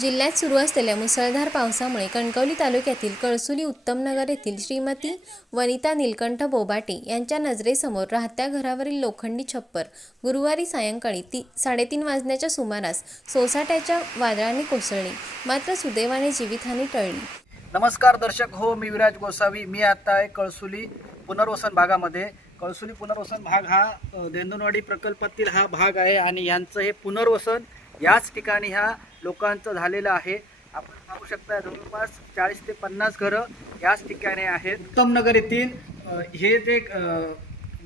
जिल्ह्यात सुरू असलेल्या मुसळधार पावसामुळे कणकवली तालुक्यातील कळसुली उत्तमनगर येथील श्रीमती वनिता निलकंठ बोबाटे यांच्या नजरेसमोर राहत्या घरावरील लोखंडी छप्पर गुरुवारी सायंकाळी ती साडेतीन वाजण्याच्या सुमारास सोसाट्याच्या वादळाने कोसळली. मात्र सुदैवाने जीवितहानी टळली. नमस्कार दर्शक हो मी विराज गोसावी. मी आता आहे कळसुली पुनर्वसन भागामध्ये. कळसुली पुनर्वसन भाग हा देंदुनवाडी देंदनवाडी प्रकल्पातील हा भाग आहे आणि यांचं हे पुनर्वसन याच ठिकाणी ह्या लोकांचं झालेलं आहे. आपण पाहू शकता जवळपास चाळीस ते पन्नास घरं याच ठिकाणी आहेत. उत्तमनगर येथील हे जे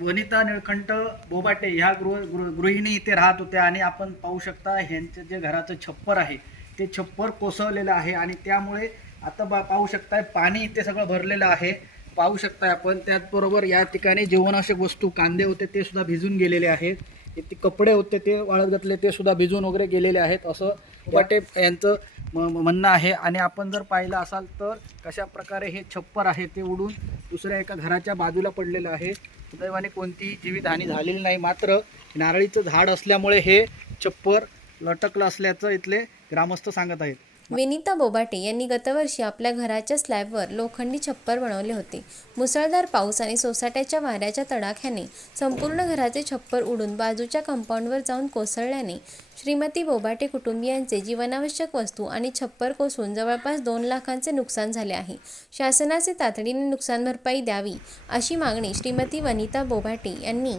वनिता निळकंठ बोबाटे ह्या गृह गृह गृहिणी इथे राहत होत्या आणि आपण पाहू शकता ह्यांचं जे घराचं छप्पर आहे ते छप्पर कोसळलेलं आहे आणि त्यामुळे आता बा पाहू शकताय पाणी इथे सगळं भरलेलं आहे. पाहू शकताय आपण त्याचबरोबर या ठिकाणी जीवनावश्यक वस्तू कांदे होते ते सुद्धा भिजून गेलेले आहेत. ते कपडे होते ते वाळत घातले ते सुद्धा भिजून वगैरे गेलेले आहेत. असं वाटे यांचं म- म्हणणं आहे. आणि आपण जर पाहिलं असाल तर कशा प्रकारे हे छप्पर आहे ते उडून दुसऱ्या एका घराच्या बाजूला पडलेलं आहे. सुदैवाने कोणतीही जीवितहानी झालेली नाही. मात्र नारळीचं झाड असल्यामुळे हे छप्पर लटकलं असल्याचं इथले ग्रामस्थ सांगत आहेत. विनिता बोबाटे यांनी गतवर्षी आपल्या घराच्या स्लॅबवर लोखंडी छप्पर बनवले होते. मुसळधार पाऊस आणि सोसाट्याच्या वाऱ्याच्या तडाख्याने संपूर्ण घराचे छप्पर उडून बाजूच्या कंपाऊंडवर जाऊन कोसळल्याने श्रीमती बोबाटे कुटुंबियांचे जीवनावश्यक वस्तू आणि छप्पर कोसळून जवळपास दोन लाखांचे नुकसान झाले आहे. शासनाचे तातडीने नुकसान भरपाई द्यावी अशी मागणी श्रीमती वनिता बोबाटे यांनी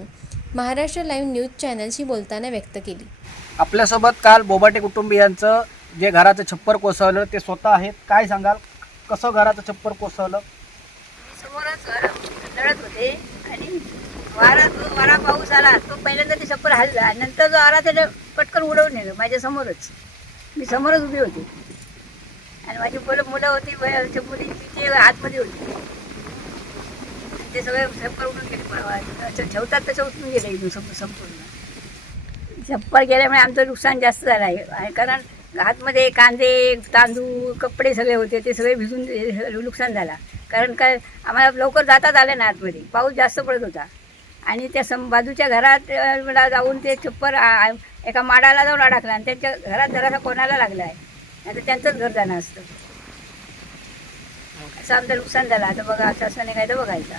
महाराष्ट्र लाईव्ह न्यूज चॅनलशी बोलताना व्यक्त केली. आपल्यासोबत काल बोबाटे कुटुंबियांचं जे घराचं छप्पर कोसळलं ते स्वतः आहेत. काय सांगाल? कसं घराचं छप्पर कोसळलं? समोरच घर लढत होते आणि वारा जो वारा पाऊस आला तो पहिल्यांदा ते छप्पर हल्ला आणि नंतर जो आला त्याला पटकन उडवून नेलं माझ्या समोरच. मी समोरच उभी होती. आणि माझी मुलं मुलं होती वयाच्या मुली तिचे आतमध्ये होती. ते सगळे छप्पर उडून गेले. पळवा- असं ठेवतात तसं उठून गेले संपूर्ण. छप्पर गेल्यामुळे आमचं नुकसान जास्त झालं आहे. आणि कारण आतमध्ये कांदे तांदूळ कपडे सगळे होते ते सगळे भिजून नुकसान झाला. कारण काय आम्हाला लवकर जाताच आलं ना आतमध्ये. पाऊस जास्त पडत होता. आणि त्या सम बाजूच्या घरात मला जाऊन ते छप्पर एका माडाला जाऊन अडकला आणि त्यांच्या घरात जरासा कोणाला लागला आहे. नाही तर त्यांचंच घर जाणं असतं. असं आमचं नुकसान झालं. आता बघा नाही काय तर बघायचं.